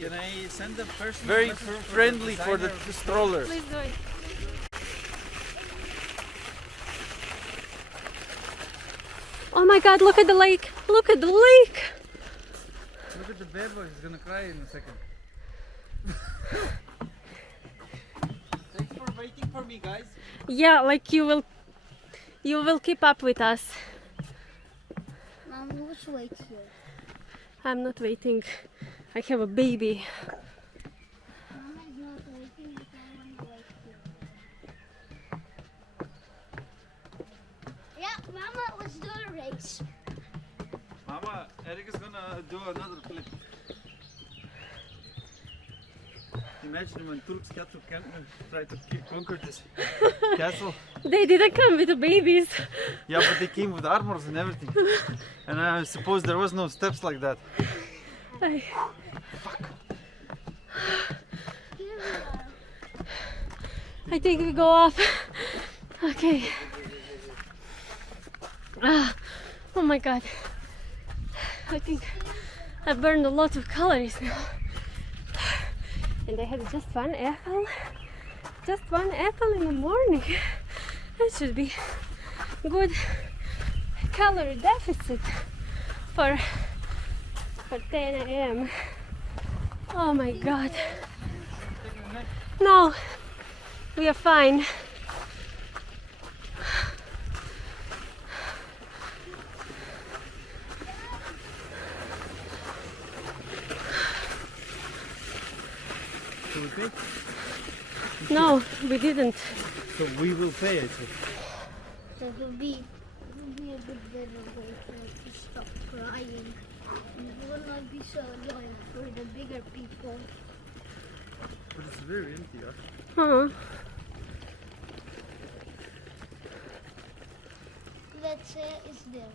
Can I send a person? Very friendly for the strollers. Please do it. Oh my God, look at the lake. Look at the lake. Look at the baby, he's gonna cry in a second. Thanks for waiting for me, guys. Yeah, like you will keep up with us. Mom, let's wait here. I'm not waiting. I have a baby. Mama is not waiting, but I want to wait here. Yeah, Mama, let's do a race. Mama, Eric is gonna do another flip. Imagine when Turks castle try to conquer this castle. They didn't come with the babies. Yeah, but they came with armors and everything. And I suppose there was no steps like that. I think we go off. Okay. Oh my God. I think I burned a lot of calories now. And I had just one apple. Just one apple in the morning. That should be good calorie deficit for 10 a.m. Oh my God. No, we are fine. So we pay? No, we didn't. So we will pay it. So it will be a good better way for her to stop crying. And it will not be so annoying for the bigger people. But it's very empty, huh? Huh. Let's say it's there.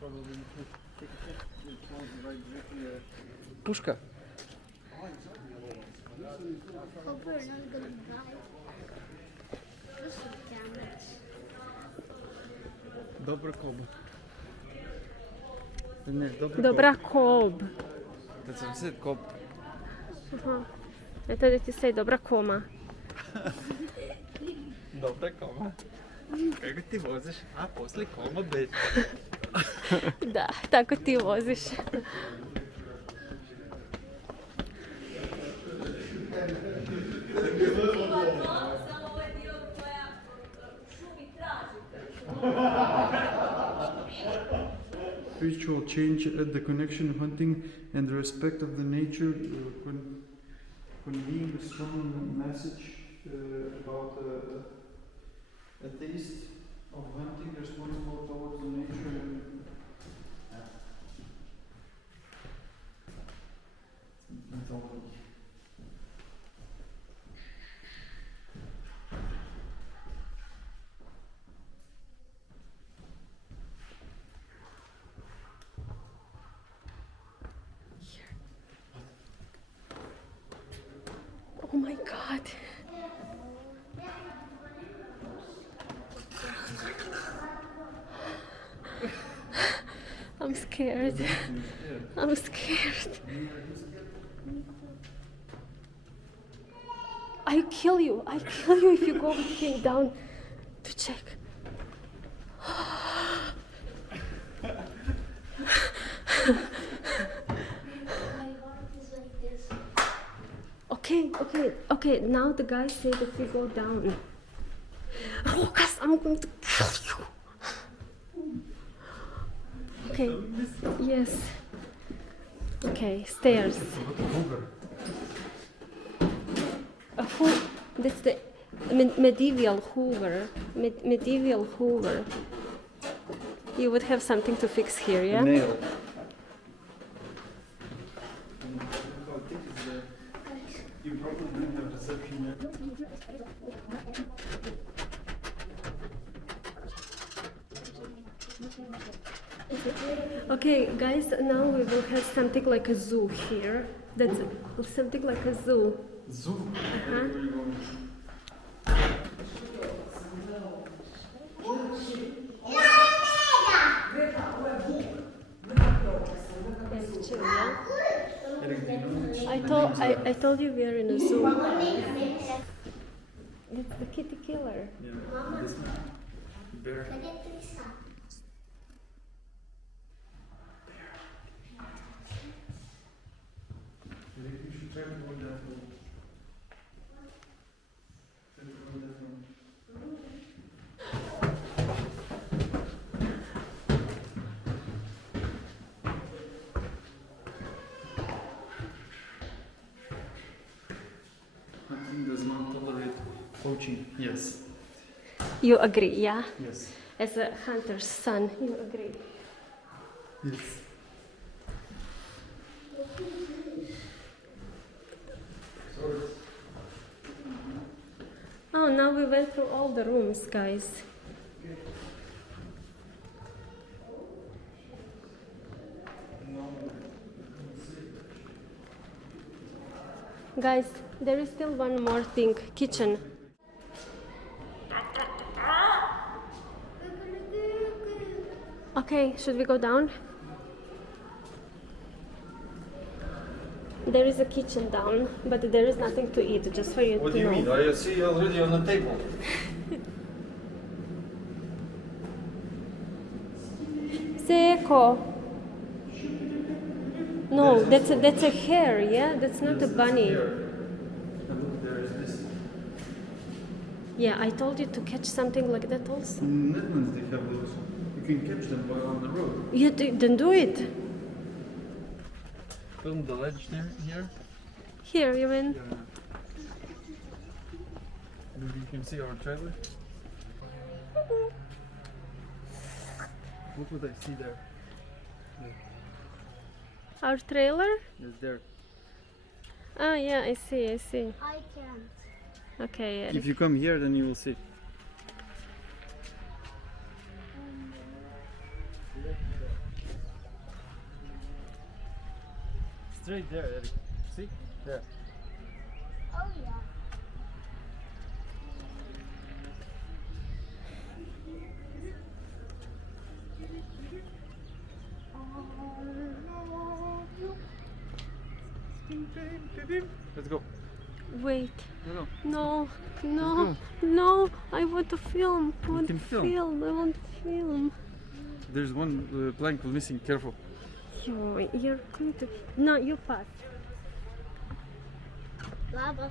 Probably take a check. Puška. Hope we're not gonna die. This is damage. Dobra koba. Ne, Dobra kob. That's what I said, kob. I thought that you say dobra koma. Dobra koma. Kako ti voziš? A, poslije koma bez. Da, tako ti voziš. Spiritual change at the connection of hunting and the respect of the nature, conveying a strong message about a taste of hunting responsible towards the nature. Oh my God. I'm scared. I'm scared. I kill you. I kill you if you go with him down to check. Okay. Now the guys say that we go down. Lucas, I'm going to kill you. Okay. Yes. Okay, stairs. That's the medieval Hoover. Medieval Hoover. You would have something to fix here, yeah? Nail. You probably didn't have reception yet. Okay, guys, now we will have something like a zoo here. That's something like a zoo. Zoo? Uh-huh. I told you we are in a zoo. It's the kitty killer. Yeah. This bear. I think you should try to avoid that road. Try to avoid that road. Hunting does not tolerate poaching. Yes. You agree, yeah? Yes. As a hunter's son, you agree. Yes. Oh, now we went through all the rooms, guys. Guys, there is still one more thing. Kitchen. Okay, should we go down? There is a kitchen down, but there is nothing to eat, just for you What to do you know. mean? I see already on the table. Seko. No, that's a hare, yeah? That's not a bunny. And look, there is this. Yeah, I told you to catch something like that also. In Netherlands they have those. You can catch them while on the road. You then do it. Film the ledge there, here. Here, you mean? Yeah. Maybe you can see our trailer. Look what I see there. Our trailer? It's there. Oh yeah, I see. I can't. Okay, yeah. If you come here, then you will see. Straight there, Eric. See? There. Oh yeah. Let's go. Wait. No. No, I want to film. I want can to film. film. I want to film. There's one plank missing. Careful. You're going to. No, you pass. Baba.